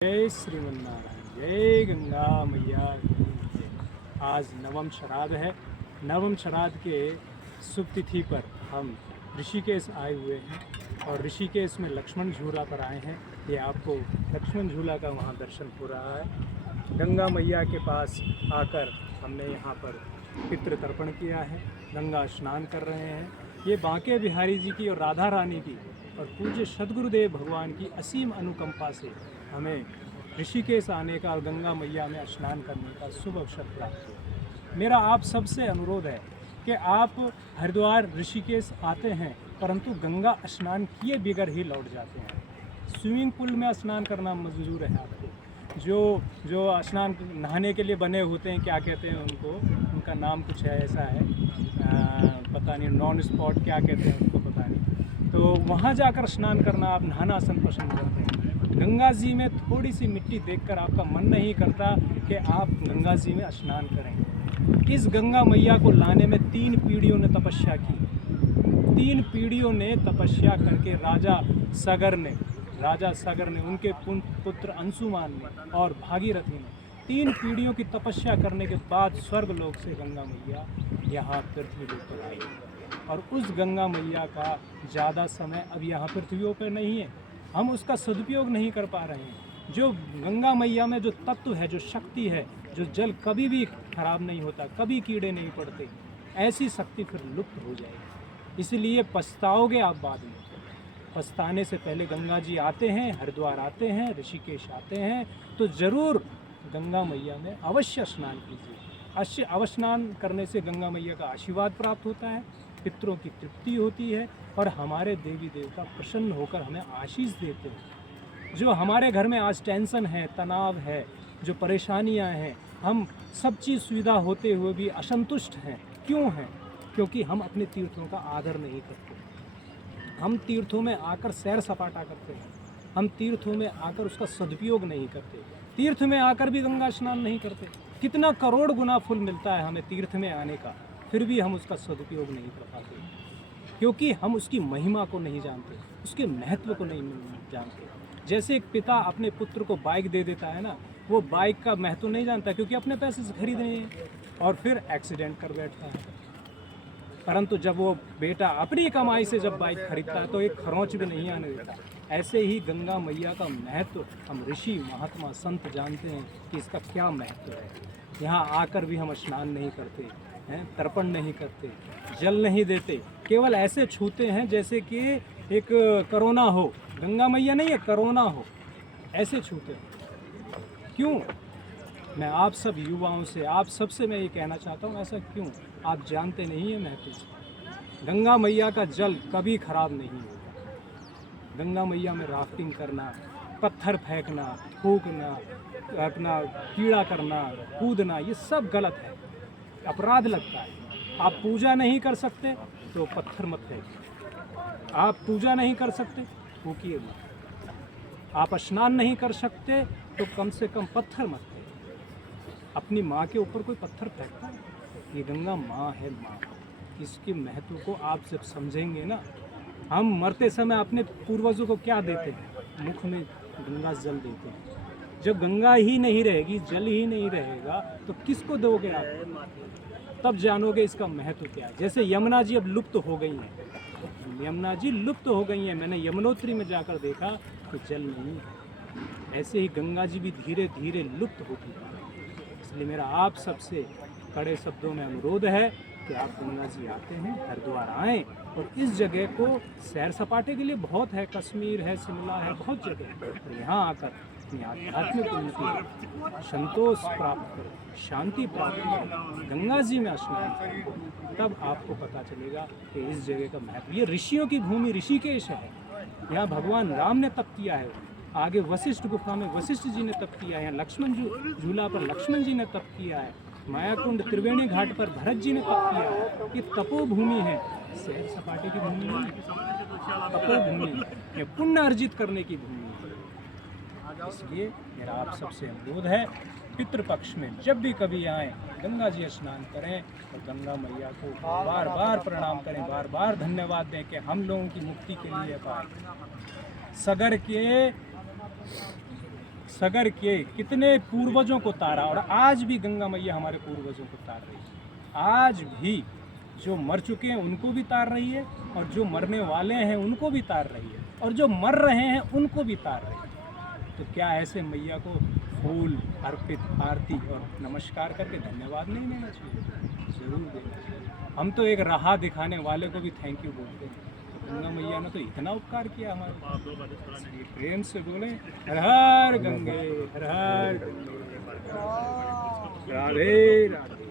जय श्रीमन्नारायण, जय गंगा मैया की जय। आज नवम श्राद्ध है। नवम श्राद्ध के शुभ तिथि पर हम ऋषिकेश आए हुए हैं और ऋषिकेश में लक्ष्मण झूला पर आए हैं। ये आपको लक्ष्मण झूला का वहाँ दर्शन हो रहा है। गंगा मैया के पास आकर हमने यहाँ पर पितृ तर्पण किया है, गंगा स्नान कर रहे हैं। ये बांके बिहारी जी की और राधा रानी की और पूज्य सद्गुरुदेव भगवान की असीम अनुकंपा से हमें ऋषिकेश आने का और गंगा मैया में स्नान करने का शुभ अवसर प्राप्त हुआ। मेरा आप सबसे अनुरोध है कि आप हरिद्वार ऋषिकेश आते हैं परंतु गंगा स्नान किए बगैर ही लौट जाते हैं। स्विमिंग पूल में स्नान करना मंजूर है आपको। जो स्नान नहाने के लिए बने होते हैं, क्या कहते हैं उनको, उनका नाम कुछ है ऐसा है, पता नहीं, नॉन स्पॉट क्या कहते हैं उनको, पता नहीं। तो वहाँ जाकर स्नान करना आप नहाना पसंद करते हैं। गंगा जी में थोड़ी सी मिट्टी देखकर आपका मन नहीं करता कि आप गंगा जी में स्नान करें। इस गंगा मैया को लाने में 3 पीढ़ियों ने तपस्या की। 3 पीढ़ियों ने तपस्या करके राजा सगर ने उनके पुत्र अंशुमान ने और भागीरथी ने 3 पीढ़ियों की तपस्या करने के बाद स्वर्गलोक से गंगा मैया यहाँ पृथ्वी पर आई। और उस गंगा मैया का ज़्यादा समय अब यहाँ पृथ्वियों पर नहीं है, हम उसका सदुपयोग नहीं कर पा रहे हैं। जो गंगा मैया में जो तत्व है, जो शक्ति है, जो जल कभी भी खराब नहीं होता, कभी कीड़े नहीं पड़ते, ऐसी शक्ति फिर लुप्त हो जाएगी। इसलिए पछताओगे आप बाद में। पछताने से पहले गंगा जी आते हैं, हरिद्वार आते हैं, ऋषिकेश आते हैं तो ज़रूर गंगा मैया में अवश्य स्नान कीजिए। अवश्य स्नान करने से गंगा मैया का आशीर्वाद प्राप्त होता है, पितरों की तृप्ति होती है और हमारे देवी देवता प्रसन्न होकर हमें आशीष देते हैं। जो हमारे घर में आज टेंशन है, तनाव है, जो परेशानियां हैं, हम सब चीज़ सुविधा होते हुए भी असंतुष्ट हैं। क्यों हैं? क्योंकि हम अपने तीर्थों का आदर नहीं करते। हम तीर्थों में आकर सैर सपाटा करते हैं, हम तीर्थों में आकर उसका सदुपयोग नहीं करते, तीर्थ में आकर भी गंगा स्नान नहीं करते। कितना करोड़ गुना फल मिलता है हमें तीर्थ में आने का, फिर भी हम उसका सदुपयोग नहीं कर पाते क्योंकि हम उसकी महिमा को नहीं जानते, उसके महत्व को नहीं जानते। जैसे एक पिता अपने पुत्र को बाइक दे देता है ना, वो बाइक का महत्व नहीं जानता क्योंकि अपने पैसे से खरीद रहे हैं और फिर एक्सीडेंट कर बैठता है। परंतु जब वो बेटा अपनी कमाई से जब बाइक खरीदता है तो एक खरोंच भी नहीं आने देता। ऐसे ही गंगा मैया का महत्व हम ऋषि महात्मा संत जानते हैं कि इसका क्या महत्व है। यहाँ आकर भी हम स्नान नहीं करते हैं, तर्पण नहीं करते, जल नहीं देते, केवल ऐसे छूते हैं जैसे कि एक कोरोना हो। गंगा मैया नहीं है, कोरोना हो, ऐसे छूते हैं। क्यों? मैं आप सब युवाओं से, आप सबसे मैं ये कहना चाहता हूँ, ऐसा क्यों? आप जानते नहीं है महत्व। गंगा मैया का जल कभी खराब नहीं होगा। गंगा मैया में राफ्टिंग करना, पत्थर फेंकना, थूकना, अपना कीड़ा करना, कूदना, ये सब गलत है, अपराध लगता है। आप पूजा नहीं कर सकते तो पत्थर मत फेंकिए। आप पूजा नहीं कर सकते, थूकिए मत। आप स्नान नहीं कर सकते तो कम से कम पत्थर मत फेंकिए। अपनी माँ के ऊपर कोई पत्थर फेंकता है? ये गंगा माँ है, माँ। इसके महत्व को आप जब समझेंगे ना, हम मरते समय अपने पूर्वजों को क्या देते हैं? मुख में गंगा जल देते हैं। जब गंगा ही नहीं रहेगी, जल ही नहीं रहेगा तो किसको दोगे आप? तब जानोगे इसका महत्व क्या है। जैसे यमुना जी अब लुप्त हो गई हैं, यमुना जी लुप्त हो गई हैं, मैंने यमुनोत्री में जाकर देखा तो जल नहीं है। ऐसे ही गंगा जी भी धीरे धीरे लुप्त होती है। इसलिए मेरा आप सबसे कड़े शब्दों में अनुरोध है कि आप गंगा जी आते हैं, हरिद्वार आएँ और इस जगह को सैर सपाटे के लिए बहुत है, कश्मीर है, शिमला है, बहुत जगह है। और यहाँ आकर अपनी आध्यात्मिक उन्नति, संतोष प्राप्त करें, शांति प्राप्त करें, गंगा जी में स्नान करें, तब आपको पता चलेगा कि इस जगह का महत्व। ये ऋषियों की भूमि ऋषिकेश है। यहाँ भगवान राम ने तप किया है, आगे वशिष्ठ गुफा में वशिष्ठ जी ने तप किया है, लक्ष्मण झूला पर लक्ष्मण जी ने तप किया है, मायाकुंड त्रिवेणी घाट पर भरत जी ने तप किया है। ये तपोभूमि है, सैर सपाटे की भूमि नहीं, तपोभूमि है, पुण्य अर्जित करने की भूमि है। इसलिए मेरा आप सबसे अनुरोध है, पितृपक्ष में जब भी कभी आएँ, गंगा जी स्नान करें और गंगा मैया को बार बार प्रणाम करें, बार बार धन्यवाद दें कि हम लोगों की मुक्ति के लिए पाए। सगर के कितने पूर्वजों को तारा, और आज भी गंगा मैया हमारे पूर्वजों को तार रही है। आज भी जो मर चुके हैं उनको भी तार रही है, और जो मरने वाले हैं उनको भी तार रही है, और जो मर रहे हैं उनको भी तार रही है। तो क्या ऐसे मैया को फूल अर्पित, आरती और नमस्कार करके धन्यवाद नहीं देना चाहिए? ज़रूर देना चाहिए। हम तो एक राह दिखाने वाले को भी थैंक यू बोलते हैं। तो गंगा मैया ने तो इतना उपकार किया हमारे, प्रेम से बोले हर हर गंगे, हर हर गंगे, राधे राधे।